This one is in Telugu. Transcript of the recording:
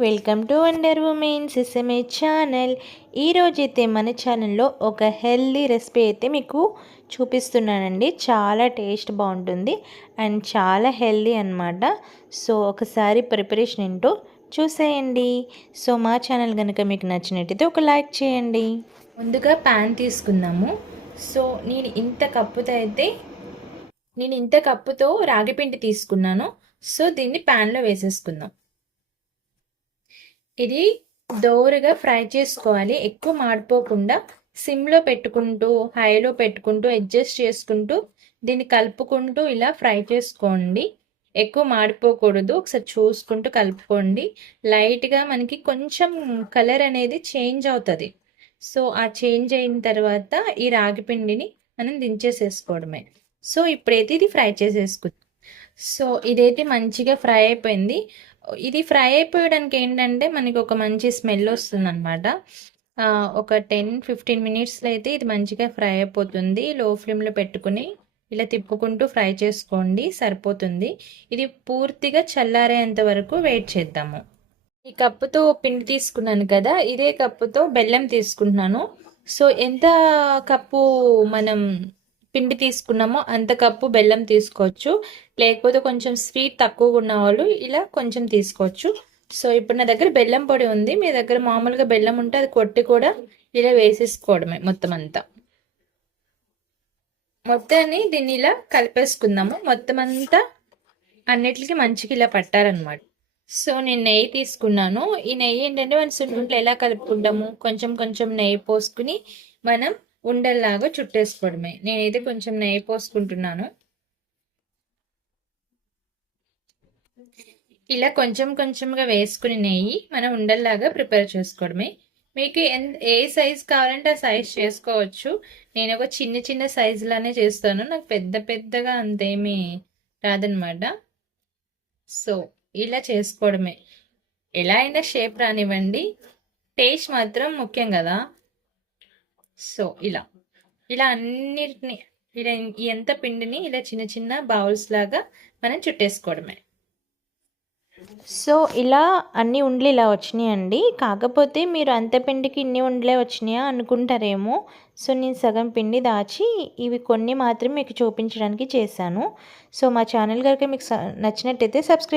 Welcome to wonder women's SMA channel. ఈరోజైతే మన ఛానల్లో ఒక హెల్దీ రెసిపీ అయితే మీకు చూపిస్తున్నానండి. చాలా టేస్ట్ బాగుంటుంది అండ్ చాలా హెల్దీ అన్నమాట. సో ఒకసారి ప్రిపరేషన్ ఏంటో చూసేయండి. సో మా ఛానల్ కనుక మీకు నచ్చినట్టయితే ఒక లైక్ చేయండి. ముందుగా ప్యాన్ తీసుకుందాము. సో నేను ఇంత కప్పుతో రాగిపిండి తీసుకున్నాను. సో దీన్ని ప్యాన్లో వేసేసుకుందాం. ఇది దోరగా ఫ్రై చేసుకోవాలి. ఎక్కువ మాడిపోకుండా సిమ్లో పెట్టుకుంటూ హైలో పెట్టుకుంటూ అడ్జస్ట్ చేసుకుంటూ దీన్ని కలుపుకుంటూ ఇలా ఫ్రై చేసుకోండి. ఎక్కువ మాడిపోకూడదు. ఒకసారి చూసుకుంటూ కలుపుకోండి. లైట్గా మనకి కొంచెం కలర్ అనేది చేంజ్ అవుతుంది. సో ఆ చేంజ్ అయిన తర్వాత ఈ రాగి పిండిని మనం దించేసేసుకోవడమే. సో ఇప్పుడైతే ఇది ఫ్రై చేసేసుకుందాం. సో ఇదైతే మంచిగా ఫ్రై అయిపోయింది. ఇది ఫ్రై అయిపోయడానికి ఏంటంటే మనకి ఒక మంచి స్మెల్ వస్తుంది అనమాట. ఒక 10-15 మినిట్స్లో అయితే ఇది మంచిగా ఫ్రై అయిపోతుంది. లో ఫ్లేమ్లో పెట్టుకుని ఇలా తిప్పుకుంటూ ఫ్రై చేసుకోండి, సరిపోతుంది. ఇది పూర్తిగా చల్లారేంత వరకు వెయిట్ చేద్దాము. ఈ కప్పుతో పిండి తీసుకున్నాను కదా, ఇదే కప్పుతో బెల్లం తీసుకుంటున్నాను. సో ఎంత కప్పు మనం పిండి తీసుకున్నామో అంత కప్పు బెల్లం తీసుకోవచ్చు. లేకపోతే కొంచెం స్వీట్ తక్కువగా ఉన్న వాళ్ళు ఇలా కొంచెం తీసుకోవచ్చు. సో ఇప్పుడు నా దగ్గర బెల్లం పొడి ఉంది. మీ దగ్గర మామూలుగా బెల్లం ఉంటే అది కొట్టి కూడా ఇలా వేసేసుకోవడమే. మొత్తం అంతా మొత్తాన్ని దీన్ని ఇలా కలిపేసుకుందాము. మొత్తం అంతా అన్నిటికీ మంచిగా ఇలా పట్టారనమాట. సో నేను నెయ్యి తీసుకున్నాను. ఈ నెయ్యి ఏంటంటే మన సున్నుండలు ఎలా కలుపుకుంటాము, కొంచెం కొంచెం నెయ్యి పోసుకుని మనం ఉండల్లాగా చుట్టేసుకోవడమే. నేనైతే కొంచెం నెయ్యి పోసుకుంటున్నాను. ఇలా కొంచెం కొంచెంగా వేసుకుని నెయ్యి మనం ఉండల్లాగా ప్రిపేర్ చేసుకోవడమే. మీకు ఏ సైజ్ కావాలంటే ఆ సైజ్ చేసుకోవచ్చు. నేను ఒక చిన్న చిన్న సైజులానే చేస్తాను. నాకు పెద్ద పెద్దగా అంతేమీ రాదనమాట. సో ఇలా చేసుకోవడమే. ఎలా అయినా షేప్ రానివ్వండి, టేస్ట్ మాత్రం ముఖ్యం కదా. సో ఇలా అన్నిటిని ఇలా ఎంత పిండిని ఇలా చిన్న చిన్న బౌల్స్ లాగా మనం చుట్టేసుకోవడమే. సో ఇలా అన్ని ఉండలు ఇలా వచ్చినాయండి. కాకపోతే మీరు అంత పిండికి ఇన్ని ఉండలే వచ్చినాయా అనుకుంటారేమో. సో నేను సగం పిండి దాచి ఇవి కొన్ని మాత్రం మీకు చూపించడానికి చేశాను. సో మా ఛానల్ కనుక మీకు నచ్చినట్టయితే సబ్స్క్రైబ్